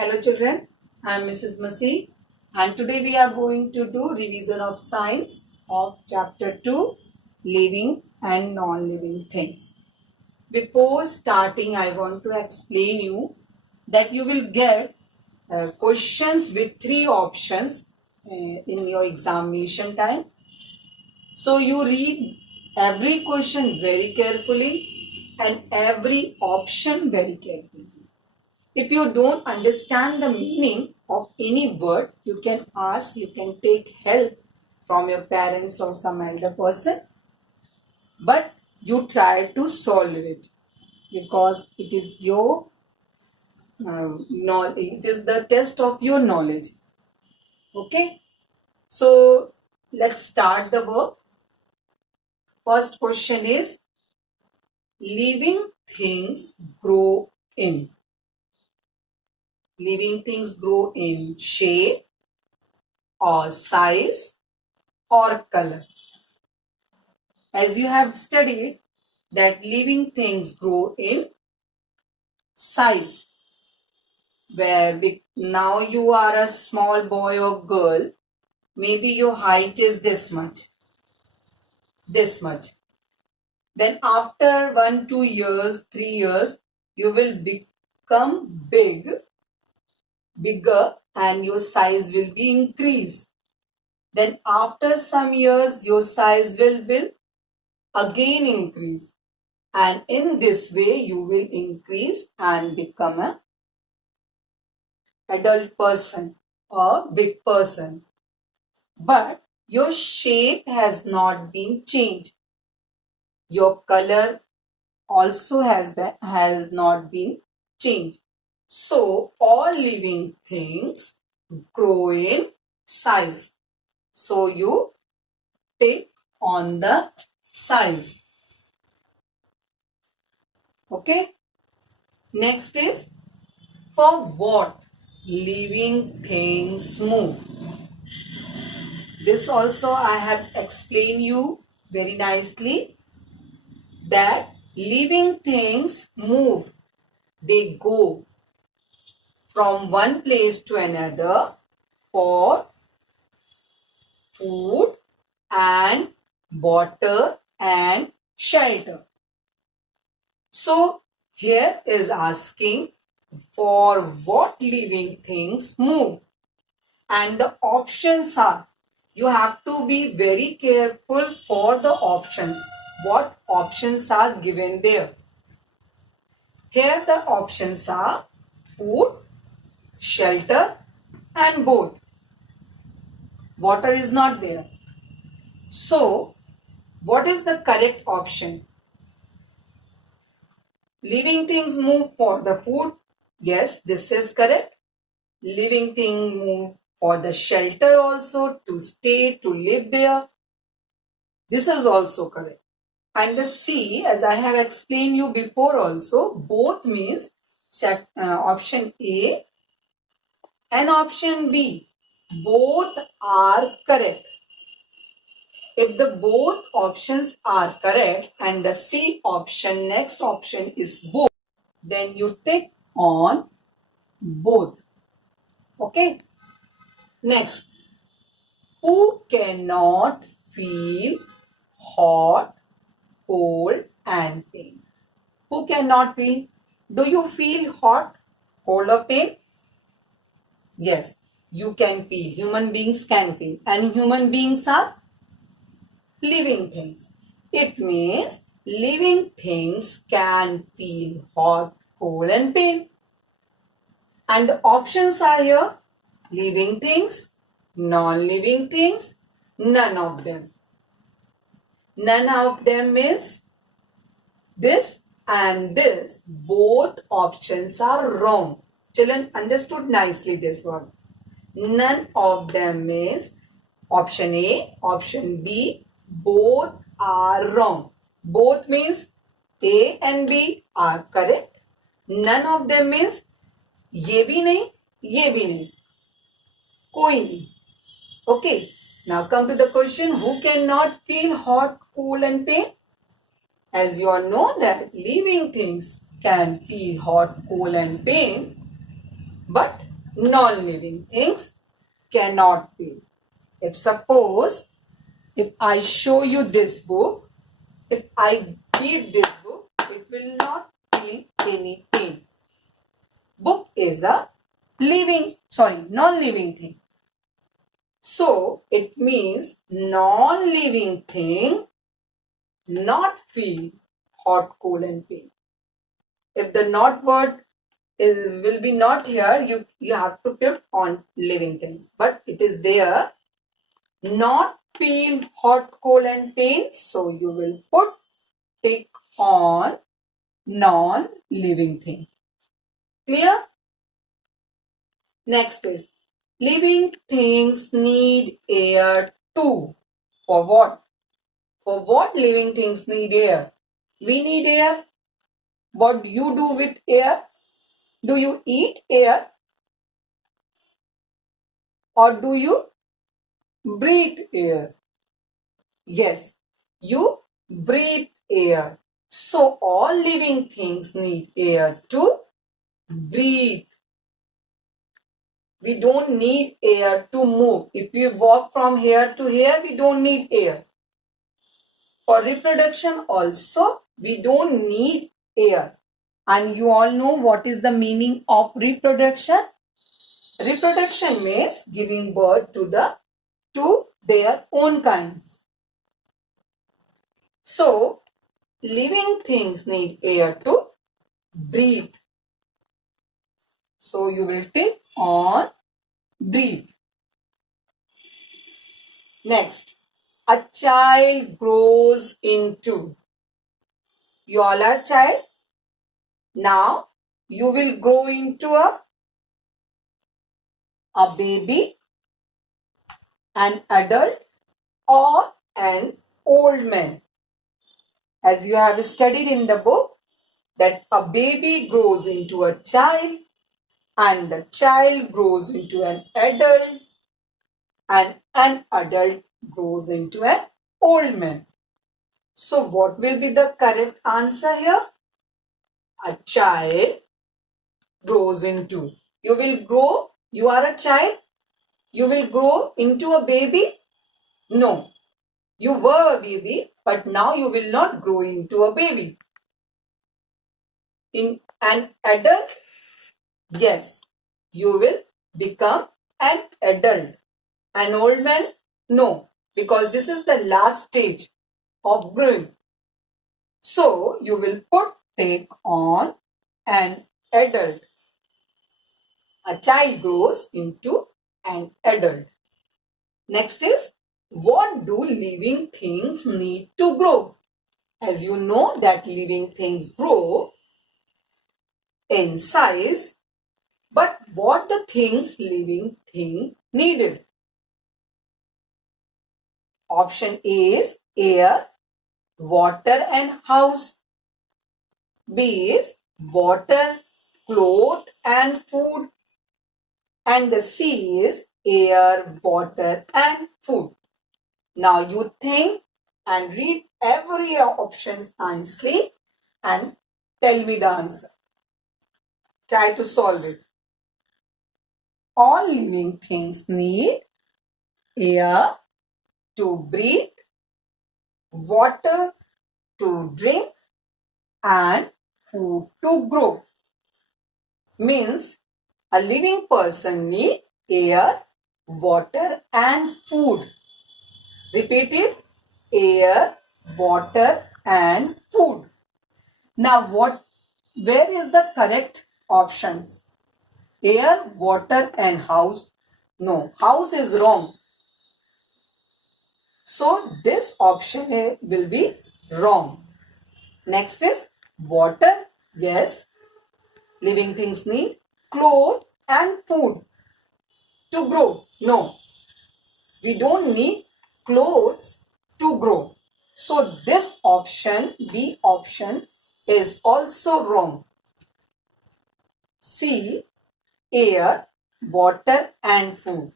Hello children, I am Mrs. Masi and today we are going to do revision of science of chapter 2 living and non-living things. Before starting I want to explain you that you will get questions with 3 options in your examination time. So you read every question very carefully and every option very carefully. If you don't understand the meaning of any word, you can ask, you can take help from your parents or some elder person. But you try to solve it because it is your knowledge, it is the test of your knowledge. Okay? So let's start the work. First question is, living things grow in. Living things grow in shape or size or color. As you have studied that living things grow in size, where now you are a small boy or girl, maybe your height is this much. Then after 1, 2 years, 3 years, you will become bigger and your size will be increased. Then after some years, your size will again increase. And in this way, you will increase and become an adult person or big person. But your shape has not been changed. Your color also has not been changed. So all living things grow in size. So you take on the size. Okay. Next is, for what living things move? This also I have explained you very nicely that living things move. They go from one place to another for food and water and shelter. So here is asking, for what living things move? And the options are, you have to be very careful for the options. What options are given there? Here the options are food, shelter and both. Water is not there. So what is the correct option? Living things move for the food. Yes, this is correct. Living things move for the shelter also, to stay, to live there. This is also correct. And the C, as I have explained you before also, both means option A and option B. Both are correct. If the both options are correct and the C option, next option is both, then you tick on both. Okay. Next, who cannot feel hot, cold and pain? Who cannot feel? Do you feel hot, cold or pain? Yes, you can feel. Human beings can feel. And human beings are living things. It means living things can feel hot, cold and pain. And the options are here: living things, non-living things, none of them. None of them means this and this. Both options are wrong. Children understood nicely this word. None of them means option A, option B, both are wrong. Both means A and B are correct. None of them means ये भी नहीं, ये भी नहीं, कोई नहीं. Okay, now come to the question, who cannot feel hot, cold and pain? As you all know that living things can feel hot, cold and pain, but non-living things cannot feel. If suppose, if I show you this book, if I read this book, it will not feel any pain. Book is a non-living thing. So it means non-living thing not feel hot, cold and pain. If the not word will be not here, you have to put on living things. But it is there, not feel hot, cold and pain. So you will put tick on non-living thing. Clear? Next is living things need air too. For what? For what living things need air? We need air. What do you do with air? Do you eat air? Or do you breathe air? Yes, you breathe air. So all living things need air to breathe. We don't need air to move. If we walk from here to here, we don't need air. For reproduction also, we don't need air. And you all know what is the meaning of reproduction? Reproduction means giving birth to their own kinds. So, living things need air to breathe. So, you will tick on breathe. Next, a child grows into. You all are child. Now, you will grow into a baby, an adult or an old man. As you have studied in the book that a baby grows into a child and the child grows into an adult and an adult grows into an old man. So what will be the correct answer here? A child grows into. You will grow, you are a child, you will grow into a baby? No. You were a baby, but now you will not grow into a baby. In an adult? Yes, you will become an adult. An old man? No, because this is the last stage of growing. So, you will put tick on an adult. A child grows into an adult. Next is, what do living things need to grow? As you know that living things grow in size, but what the things living thing needed? Option A is air, water and house. B is water, cloth and food. And the C is air, water and food. Now you think and read every options nicely and tell me the answer. Try to solve it. All living things need air to breathe, water to drink and food to grow. Means a living person need air, water and food. Repeat it. Air, water and food. Now where is the correct options? Air, water and house? No, house is wrong. So this option will be wrong. Next is water. Yes, living things need clothes and food to grow. No, we don't need clothes to grow. So this option, B option, is also wrong. C, air, water and food.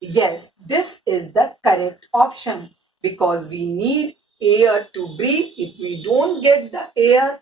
Yes, this is the correct option because we need air to breathe. If we don't get the air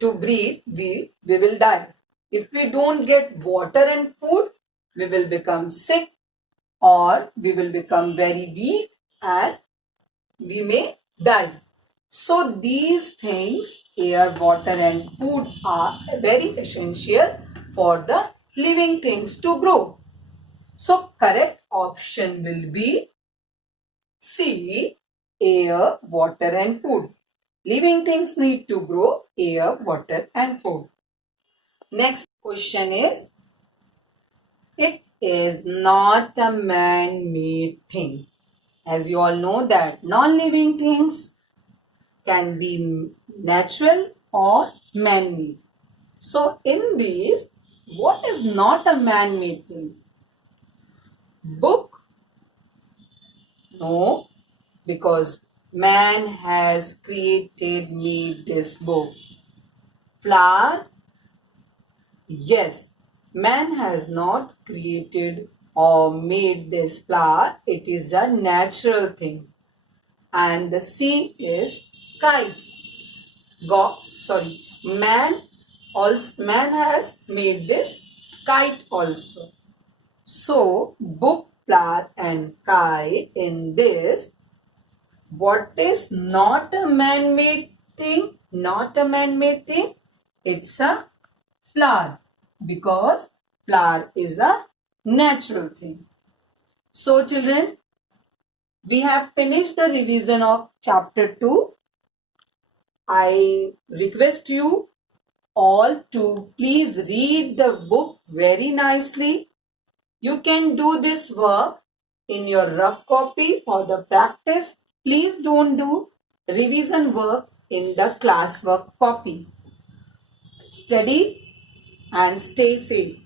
to breathe, we will die. If we don't get water and food, we will become sick or we will become very weak and we may die. So these things, air, water and food are very essential for the living things to grow. So correct option will be C, air, water and food. Living things need to grow air, water and food. Next question is, it is not a man-made thing. As you all know that non-living things can be natural or man-made. So in these, what is not a man-made thing? Book? No, because man has made this book. Flower? Yes, man has not created or made this flower. It is a natural thing. And the C is kite. Man has made this kite also. So book, flower and kite in this. What is not a man-made thing? Not a man-made thing. It's a flower because flower is a natural thing. So children, we have finished the revision of chapter 2. I request you all to please read the book very nicely. You can do this work in your rough copy for the practice. Please don't do revision work in the classwork copy. Study and stay safe.